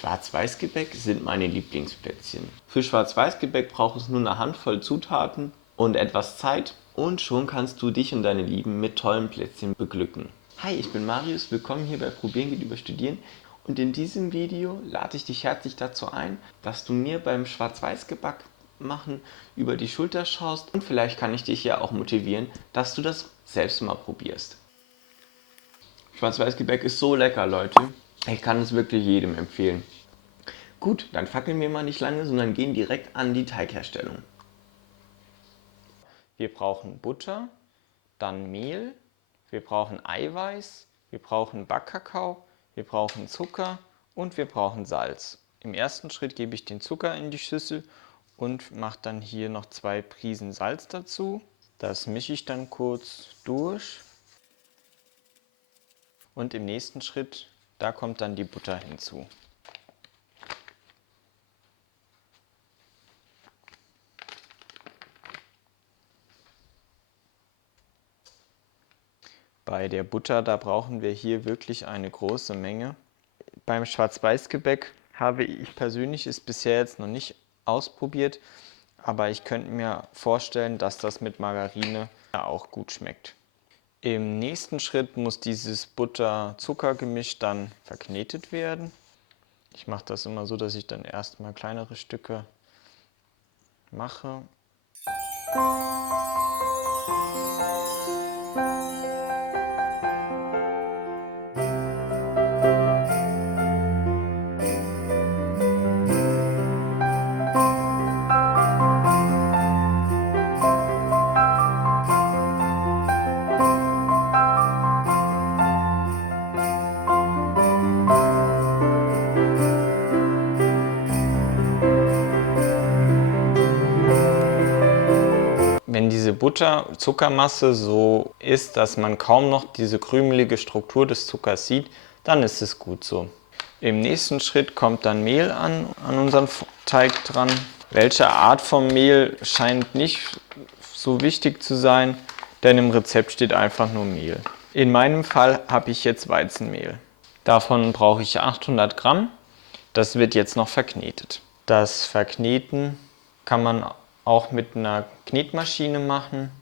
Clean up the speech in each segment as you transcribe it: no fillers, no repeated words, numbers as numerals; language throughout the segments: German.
Schwarz-Weiß-Gebäck sind meine Lieblingsplätzchen. Für Schwarz-Weiß-Gebäck braucht es nur eine Handvoll Zutaten und etwas Zeit und schon kannst du dich und deine Lieben mit tollen Plätzchen beglücken. Hi, ich bin Marius, willkommen hier bei Probieren geht über Studieren und in diesem Video lade ich dich herzlich dazu ein, dass du mir beim Schwarz-Weiß-Gebäck machen über die Schulter schaust und vielleicht kann ich dich ja auch motivieren, dass du das selbst mal probierst. Schwarz-Weiß-Gebäck ist so lecker, Leute. Ich kann es wirklich jedem empfehlen. Gut, dann fackeln wir mal nicht lange, sondern gehen direkt an die Teigherstellung. Wir brauchen Butter, dann Mehl, wir brauchen Eiweiß, wir brauchen Backkakao, wir brauchen Zucker und wir brauchen Salz. Im ersten Schritt gebe ich den Zucker in die Schüssel und mache dann hier noch 2 Prisen Salz dazu. Das mische ich dann kurz durch. Und im nächsten Schritt, da kommt dann die Butter hinzu. Bei der Butter, da brauchen wir hier wirklich eine große Menge. Beim Schwarz-Weiß-Gebäck habe ich persönlich es bisher jetzt noch nicht ausprobiert, aber ich könnte mir vorstellen, dass das mit Margarine auch gut schmeckt. Im nächsten Schritt muss dieses Butter-Zucker-Gemisch dann verknetet werden. Ich mache das immer so, dass ich dann erstmal kleinere Stücke mache. Wenn diese Butter-Zuckermasse so ist, dass man kaum noch diese krümelige Struktur des Zuckers sieht, dann ist es gut so. Im nächsten Schritt kommt dann Mehl an unseren Teig dran. Welche Art von Mehl scheint nicht so wichtig zu sein, denn im Rezept steht einfach nur Mehl. In meinem Fall habe ich jetzt Weizenmehl. Davon brauche ich 800 Gramm. Das wird jetzt noch verknetet. Das Verkneten kann man auch mit einer Knetmaschine machen.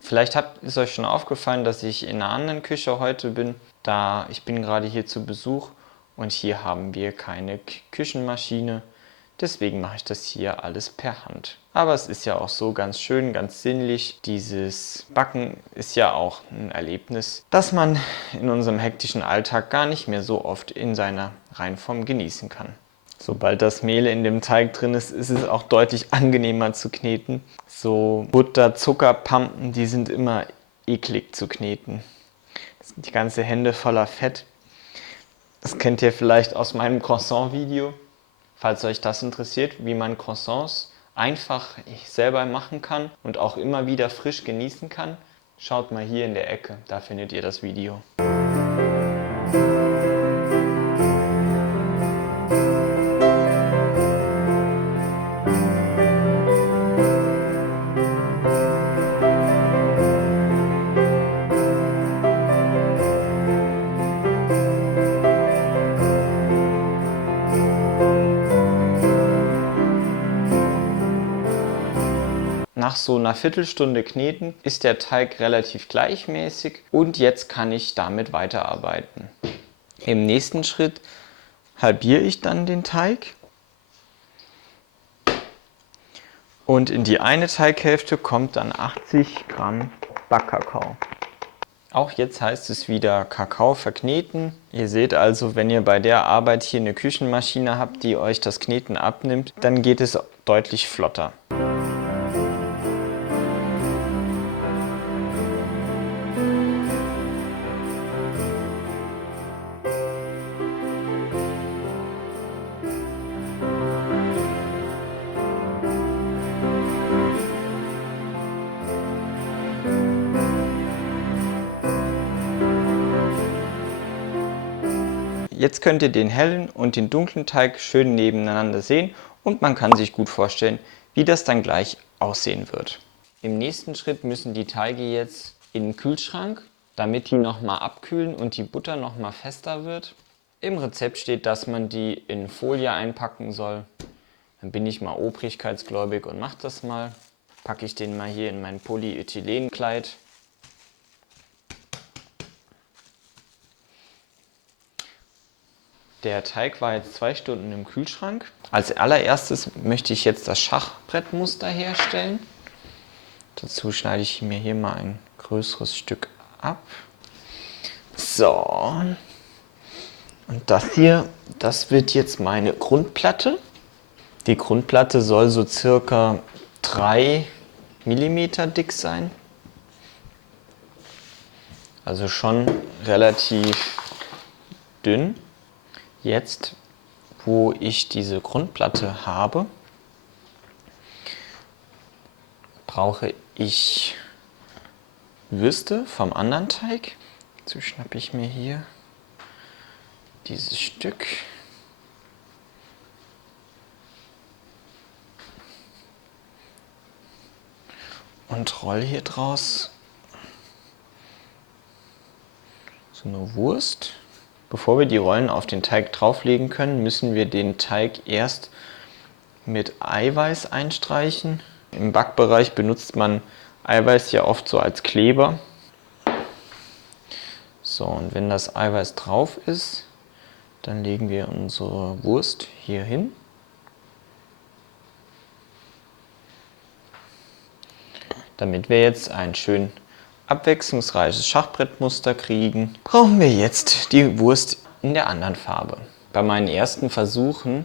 Vielleicht ist euch schon aufgefallen, dass ich in einer anderen Küche heute bin, da ich bin gerade hier zu Besuch und hier haben wir keine Küchenmaschine. Deswegen mache ich das hier alles per Hand. Aber es ist ja auch so ganz schön, ganz sinnlich. Dieses Backen ist ja auch ein Erlebnis, das man in unserem hektischen Alltag gar nicht mehr so oft in seiner Reinform genießen kann. Sobald das Mehl in dem Teig drin ist, ist es auch deutlich angenehmer zu kneten. So Butter-Zucker-Pampen, die sind immer eklig zu kneten. Das sind die ganze Hände voller Fett. Das kennt ihr vielleicht aus meinem Croissant-Video. Falls euch das interessiert, wie man Croissants einfach selber machen kann und auch immer wieder frisch genießen kann, schaut mal hier in der Ecke, da findet ihr das Video. Nach so einer Viertelstunde Kneten ist der Teig relativ gleichmäßig und jetzt kann ich damit weiterarbeiten. Im nächsten Schritt halbiere ich dann den Teig und in die eine Teighälfte kommt dann 80 Gramm Backkakao. Auch jetzt heißt es wieder Kakao verkneten. Ihr seht also, wenn ihr bei der Arbeit hier eine Küchenmaschine habt, die euch das Kneten abnimmt, dann geht es deutlich flotter. Jetzt könnt ihr den hellen und den dunklen Teig schön nebeneinander sehen und man kann sich gut vorstellen, wie das dann gleich aussehen wird. Im nächsten Schritt müssen die Teige jetzt in den Kühlschrank, damit die nochmal abkühlen und die Butter nochmal fester wird. Im Rezept steht, dass man die in Folie einpacken soll. Dann bin ich mal obrigkeitsgläubig und mache das mal. Packe ich den mal hier in mein Polyethylenkleid. Der Teig war jetzt 2 Stunden im Kühlschrank. Als allererstes möchte ich jetzt das Schachbrettmuster herstellen. Dazu schneide ich mir hier mal ein größeres Stück ab. So. Und das hier, das wird jetzt meine Grundplatte. Die Grundplatte soll so circa 3 mm dick sein. Also schon relativ dünn. Jetzt, wo ich diese Grundplatte habe, brauche ich Würste vom anderen Teig. So schnappe ich mir hier dieses Stück. Und roll hier draus so eine Wurst. Bevor wir die Rollen auf den Teig drauflegen können, müssen wir den Teig erst mit Eiweiß einstreichen. Im Backbereich benutzt man Eiweiß ja oft so als Kleber. So, und wenn das Eiweiß drauf ist, dann legen wir unsere Wurst hier hin. Damit wir jetzt ein schön abwechslungsreiches Schachbrettmuster kriegen, brauchen wir jetzt die Wurst in der anderen Farbe. Bei meinen ersten Versuchen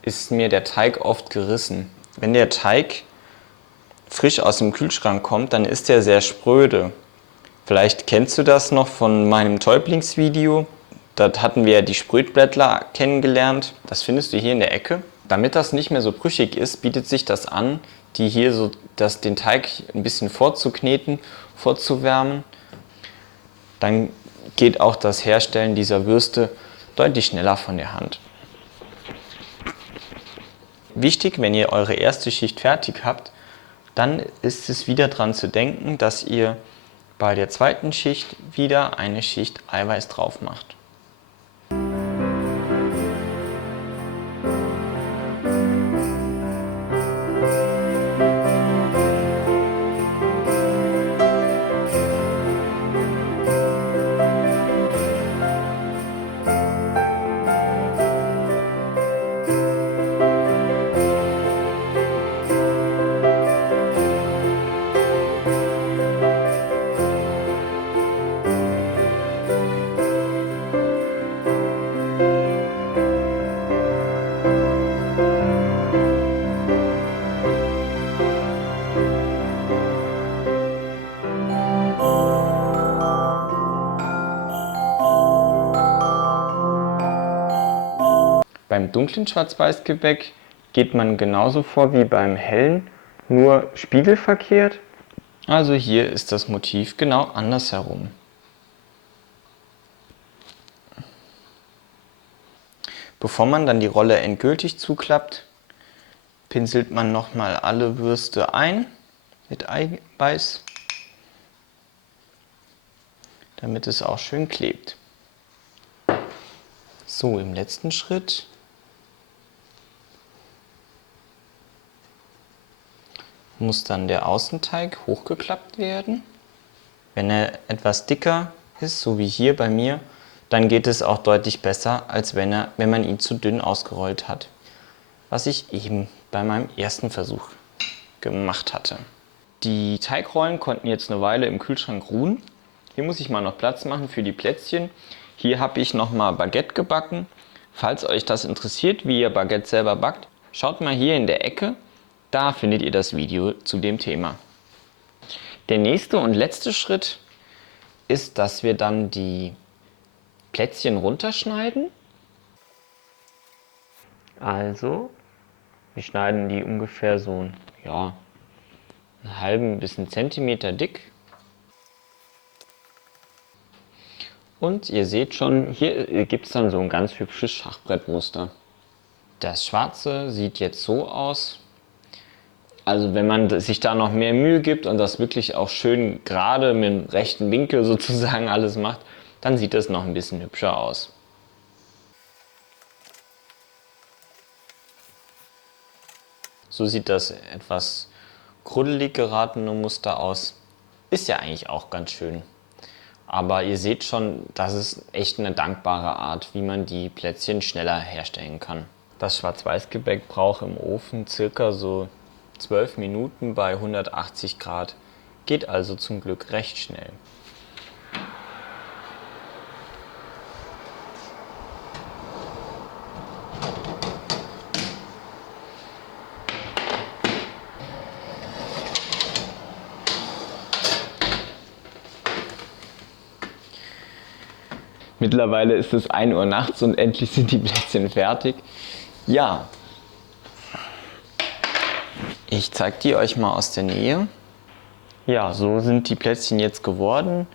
ist mir der Teig oft gerissen. Wenn der Teig frisch aus dem Kühlschrank kommt, dann ist er sehr spröde. Vielleicht kennst du das noch von meinem Täublingsvideo. Dort hatten wir ja die Sprödblättler kennengelernt. Das findest du hier in der Ecke. Damit das nicht mehr so brüchig ist, bietet sich das an, die hier so, den Teig ein bisschen vorzukneten, vorzuwärmen. Dann geht auch das Herstellen dieser Würste deutlich schneller von der Hand. Wichtig, wenn ihr eure erste Schicht fertig habt, dann ist es wieder daran zu denken, dass ihr bei der zweiten Schicht wieder eine Schicht Eiweiß drauf macht. Beim dunklen Schwarz-Weiß-Gebäck geht man genauso vor wie beim hellen, nur spiegelverkehrt. Also hier ist das Motiv genau andersherum. Bevor man dann die Rolle endgültig zuklappt, pinselt man nochmal alle Würste ein mit Eiweiß, damit es auch schön klebt. So, im letzten Schritt muss dann der Außenteig hochgeklappt werden. Wenn er etwas dicker ist, so wie hier bei mir, dann geht es auch deutlich besser, als wenn man ihn zu dünn ausgerollt hat, was ich eben bei meinem ersten Versuch gemacht hatte. Die Teigrollen konnten jetzt eine Weile im Kühlschrank ruhen. Hier muss ich mal noch Platz machen für die Plätzchen. Hier habe ich nochmal Baguette gebacken. Falls euch das interessiert, wie ihr Baguette selber backt, schaut mal hier in der Ecke. Da findet ihr das Video zu dem Thema. Der nächste und letzte Schritt ist, dass wir dann die Plätzchen runterschneiden. Also, wir schneiden die ungefähr so einen halben bis einen Zentimeter dick. Und ihr seht schon, hier gibt es dann so ein ganz hübsches Schachbrettmuster. Das Schwarze sieht jetzt so aus. Also wenn man sich da noch mehr Mühe gibt und das wirklich auch schön gerade mit dem rechten Winkel sozusagen alles macht, dann sieht das noch ein bisschen hübscher aus. So sieht das etwas kruddelig geratene Muster aus. Ist ja eigentlich auch ganz schön. Aber ihr seht schon, das ist echt eine dankbare Art, wie man die Plätzchen schneller herstellen kann. Das Schwarz-Weiß-Gebäck braucht im Ofen circa so 12 Minuten bei 180 Grad. Geht also zum Glück recht schnell. Mittlerweile ist es 1 Uhr nachts und endlich sind die Plätzchen fertig. Ja, ich zeige die euch mal aus der Nähe. Ja, so sind die Plätzchen jetzt geworden.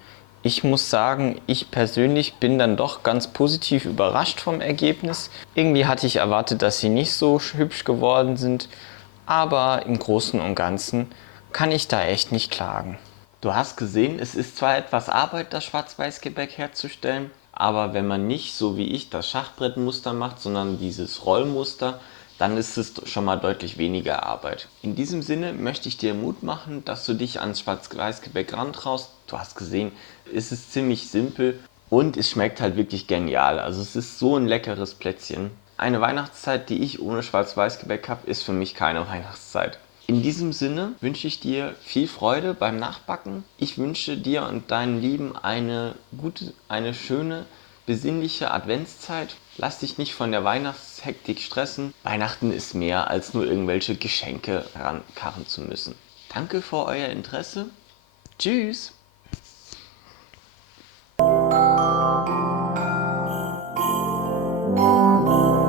Ich muss sagen, ich persönlich bin dann doch ganz positiv überrascht vom Ergebnis. Irgendwie hatte ich erwartet, dass sie nicht so hübsch geworden sind, aber im Großen und Ganzen kann ich da echt nicht klagen. Du hast gesehen, es ist zwar etwas Arbeit, das Schwarz-Weiß-Gebäck herzustellen, aber wenn man nicht, so wie ich, das Schachbrettmuster macht, sondern dieses Rollmuster, dann ist es schon mal deutlich weniger Arbeit. In diesem Sinne möchte ich dir Mut machen, dass du dich ans Schwarz-Weiß-Gebäck rantraust. Du hast gesehen, es ist ziemlich simpel und es schmeckt halt wirklich genial. Also es ist so ein leckeres Plätzchen. Eine Weihnachtszeit, die ich ohne Schwarz-Weiß-Gebäck habe, ist für mich keine Weihnachtszeit. In diesem Sinne wünsche ich dir viel Freude beim Nachbacken. Ich wünsche dir und deinen Lieben eine schöne, besinnliche Adventszeit. Lass dich nicht von der Weihnachtshektik stressen. Weihnachten ist mehr als nur irgendwelche Geschenke rankarren zu müssen. Danke für euer Interesse. Tschüss!